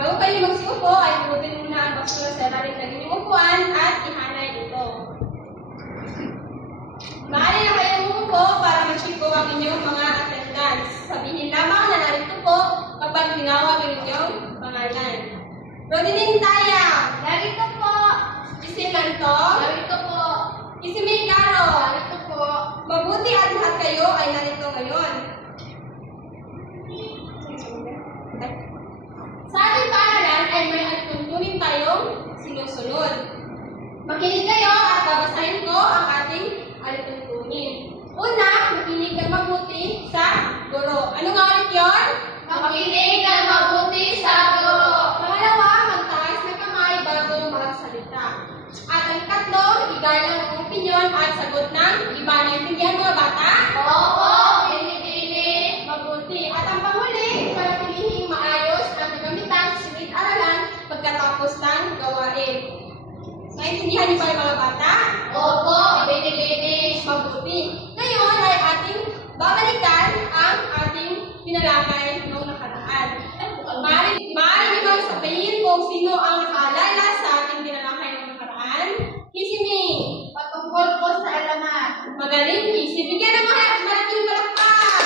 Bago kayo magsiupo, ay pugutin muna ang basura sa ilalim ng inyong upuan at ihanay ito. Maaari na kayong umupo para ma-check ko ang inyong mga attendance. Sabihin lamang na narito po kapag tinawag ang inyong pangalan. Rodinin Taya. Narito po. Isin Lantong. Narito po. Isimay Caro. Narito po. Mabuti at lahat kayo ay narito ngayon. Sa ating paaralan ay may alituntunin tayong sinusunod. Makinig kayo at babasahin ko ang ating alituntunin. Una, makinig ng mabuti sa guro. Ano nga ulit yun? Makinig ng mabuti sa guro. Pangalawa, magtaas ng kamay bago magsalita. At ang ikatlo, igalang ang opinyon at sagot ng iba. Naintindihan mga bata? Opo, pinipili. Mabuti. At ang panghuli, panatilihing maayos at nagamitan sa silid-aralan pagkatapos ng gawain. Naintindihan niyo ba yung mga bata? Opo, pinipili. Mabuti. Ngayon ay ating babalikan ang ating pinalakay noong nakaraan. Maaari niyo bang sabihin kung sino ang nakaalala sa ating pinalakay noong nakaraan? Kisimi. Patungkol po sa alamat. Magaling, Kisi. Bigyan ng mga malaking palakpak.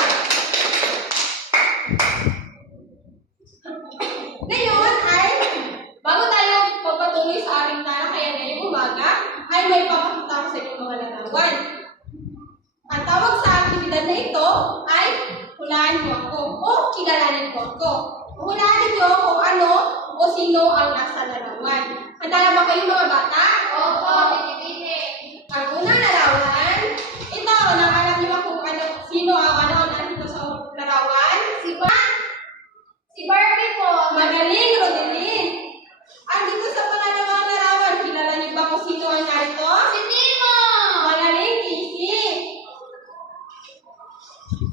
Ngayon ay, bago tayo papatuloy sa ating talakayan ngayong umaga, ay may papakita ko sa inyong mga larawan. Ang tawag sa aktibidad na ito ay hulaan mo ako o kilalanin mo ako. Hulaan niyo kung ano o sino ang nasa larawan. Handa na ba kayo mga bata? Opo, pinipili. Ang unang larawan, ito, alam niyo ba kung sino ang nandito sa larawan? Si Barbie po. Magaling, Rodelin. Andito sa pangalawang larawan, kilala niyo ba kung sino ang narito? Si Timo. Magaling, Casey.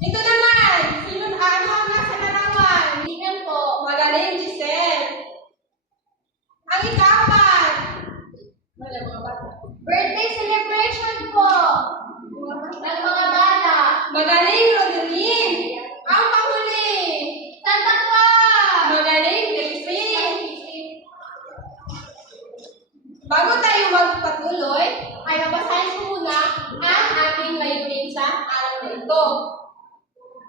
Ito naman, sino ano ang nasa larawan? Tingnan po. Magaling, Giselle. Ang ikapat. Wala mga bata. Birthday celebration po. Ng mga bata. Magaling, Rodelin. Ang panghuli. Santa Claus. Magaling, Casey. Bago tayo magpatuloy, ay babasahin ko muna ang ating layunin sa araw na ito.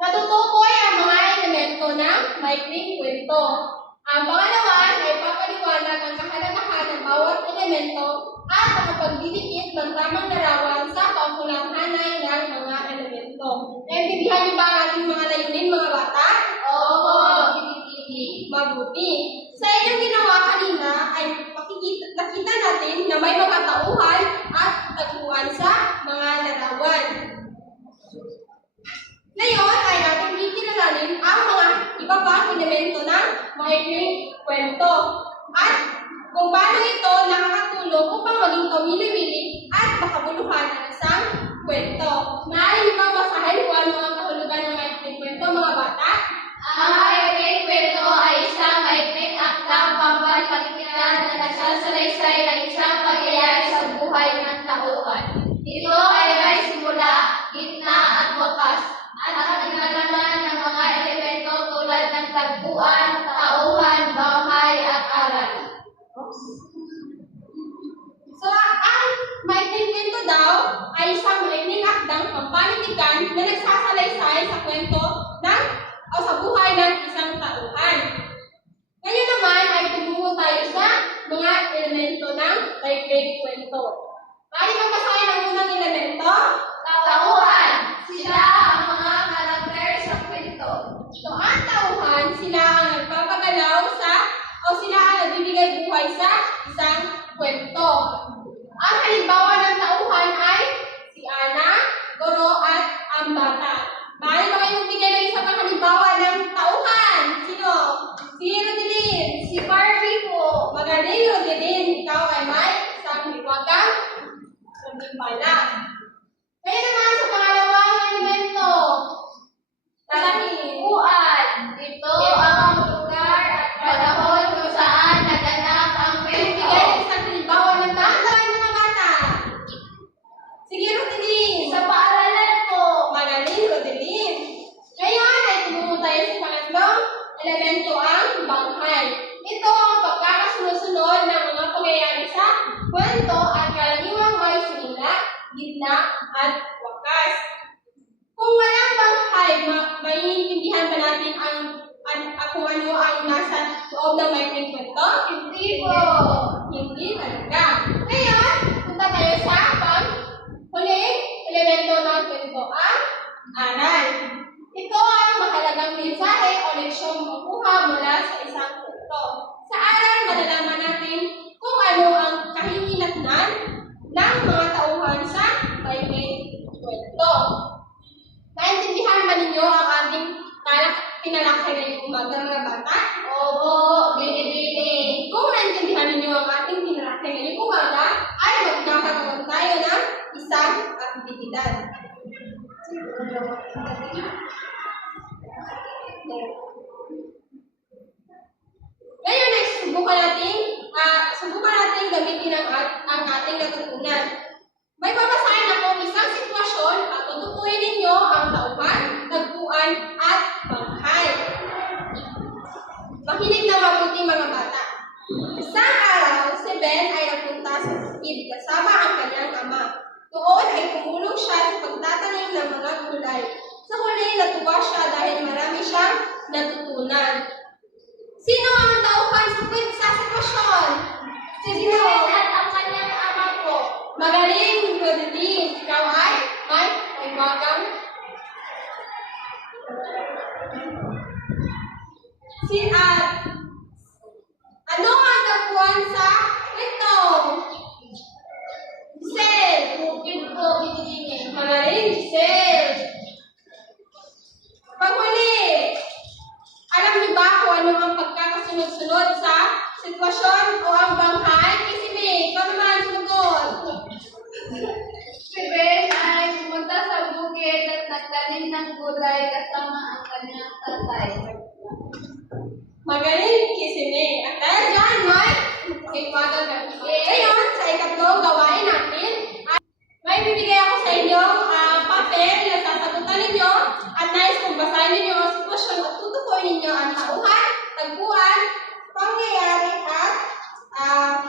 Natutukoy ang mga elemento ng maikling kwento. Ang pangalawa ay papaliwanag ang kahalagahan ng bawat elemento at ang pagdidikit ng tamang larawan sa paukulang-hanay ng mga elemento. Naintindihan niyo ba ang ating mga layunin, mga bata? Opo, pinipili. Mabuti. Sa inyong ginawa kanina ay nakita natin na may mga tauhan at tagpuan sa mga larawan. Ngayon ay ating kikilalanin ang mga iba pang elemento ng maikling kwento at kung paano ito nakakatulong upang maging kamili-wili at makabuluhan ng isang kwento. Maaari niyo bang basahin kung ano ang kahulugan ng maikling kwento, mga bata? Ang maikling kwento ay isang maikling akdang pambalikpitan na nagsasalaysay ng isang pangyayari sa buhay ng tauhan. Ito ay may simula, gitna at wakas, at ang kinalaman ng mga elemento tulad ng tagpuan, tauhan, bahay at aral. So, ang maikling kwento daw ay isang maikling akdang pampanitikan na nagsasalaysay sa kwento o sa buhay ng isang tauhan. Ngayon naman ay tumungo tayo sa mga elemento ng maikling kwento. Maaari bang basahin ang unang elemento? Tauhan, sila ang mga karakter sa kwento. So, ang tauhan, sila ang nagpapagalaw sila ang nagbibigay buhay sa isang kwento. Ang halimbawa ng tauhan ay si Ana, Guro, at ang bata. Maaari ba kayong bigay ng isang halimbawa ng tauhan? Sino? Si Rodelin. Si Barbie po. Magaling, Rodelin. Ikaw ay may isang liwagang pala. Kaya naman sa pangalawang elemento. Talahin. Uan. Ito ang lugar at panahon kung saan naganap ang kwento. Bigay ng isang halimbawa ng tauhan, mga bata. at wakas. Kung walang banghay, maiintindihan ba natin kung ano ang nasa loob ng maikling kwento? Hindi po. Hindi talaga. Ngayon, punta tayo sa huling elemento ng kwento, ang aral. Ito ang mahalagang mensahe o leksyon makuha mula sa isang kwento. Sa aral, malalaman natin kung ano ang kahihinatnan ng mga tauhan sa maikling kwento. Naintindihan ba ninyo ang ating pinalakay ngayong umaga, mga bata? Opo, binibini. Kung naintindihan ninyo ang ating pinalakay ngayong umaga, ay magkakaroon tayo ng isang aktibidad. Ngayon ay subukan natin gamitin ang ating natutunan. May babasahin ako isang sitwasyon at tutukuyin ninyo ang tauhan, tagpuan at banghay. Makinig na mabuti, mga bata. Isang araw, si Ben ay napunta sa bukid kasama ang kanyang ama. Doon ay tumulong siya sa pagtatanim ng mga gulay. Sa huli, natuwa siya dahil marami siyang natutunan. Sino ang tauhan sa sitwasyon? Si Ben at ang kanyang ama po. Magaling, Rodeline. Ikaw ay may wagang. Ano ang tagpuan sa kwento? Giselle. Bukid po, binibini. Magaling, Giselle. Panghuli, alam niyo ba kung ano ang pagkakasunod-sunod sa sitwasyon o ang banghay? Kasi May, ikaw naman sumagot. Si Ben ay pumunta sa bukid at nagtanim ng gulay kasama ang kanyang tatay. Magaling, Kisime. At dahil dyan, may wagang kami. Ngayon, sa ikatlong gawain natin, may bibigay ako sa inyong papel na sasagutan ninyo at nais kong basahin ninyo ang sitwasyon at tutukoy ninyo ang tauhan, tagpuan, pangyayari at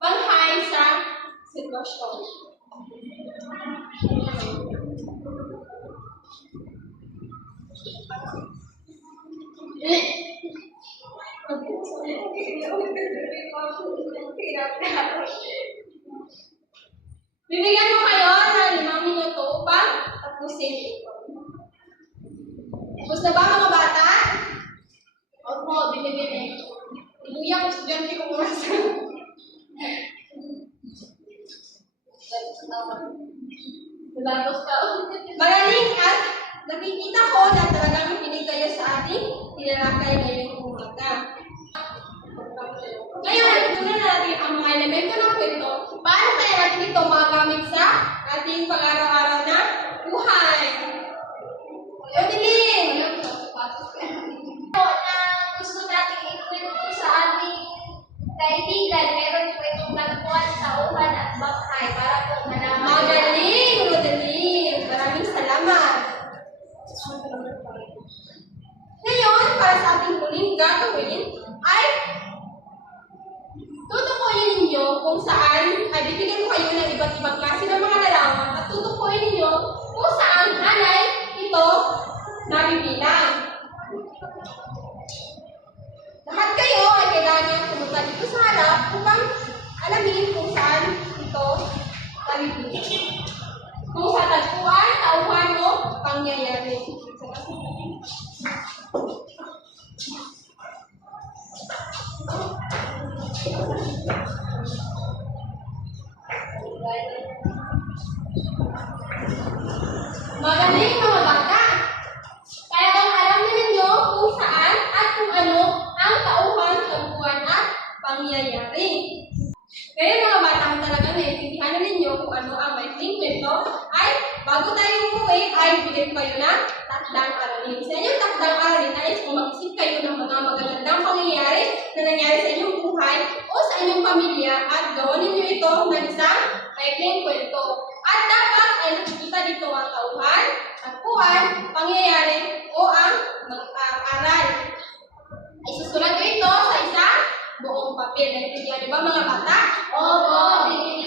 banghay sa sitwasyon. Bibigyan ko kayo ng 5 minuto upang tapusin ito. Tapos na ba, mga bata? Opo, binibini. Iluya ko estudyante ko muna sa... Malapos ka. Magaling at nakikita ko na talagang makinig kayo sa ating tinalakay ngayong umaga. Ngayon, tutunan natin ang mga elemento ng kwento. Paano kaya natin ito magamit sa ating pang-araw-araw na buhay? Yodelin! Na gusto nating ikwento sa ating kaibigan, meron po itong tagpuan sa uhan at banghay para po malaman. Magaling, Rodelin! Maraming salamat! Ngayon, para sa ating huling gagawin, ay tutukuyin ninyo kung saan, ay bibigyan ko kayo ng iba't ibang klase ng mga larawan at tutukuyin ninyo kung saan hanay ito nabibilang. Lahat kayo ay kailangan pumunta dito sa harap upang alamin kung saan ito nabibilang. Kung sa tagpuan, tauhan o pangyayari. Magaling, mga bata. Kaya kung alam na ninyo kung saan at kung ano ang tauhan, tagpuan at pangyayari. Ngayon, mga bata, kung talagang naiintindihan na ninyo kung ano ang maikling kwento, ay bago tayo umuwi, ay bigay ko kayo ng takdang aralin. Sa inyong takdang aralin ay kung mag-isip kayo ng mga magagandang pangyayari na nangyari sa inyong buhay o sa inyong pamilya at gawin ninyo ito ng isang maikling kwento. At dapat ay nakikita dito ang tauhan, tagpuan, pangyayari o ang aral. Isusulat nyo ito sa isang buong papel. Naintindihan niyo ba, mga bata? Opo, binibini.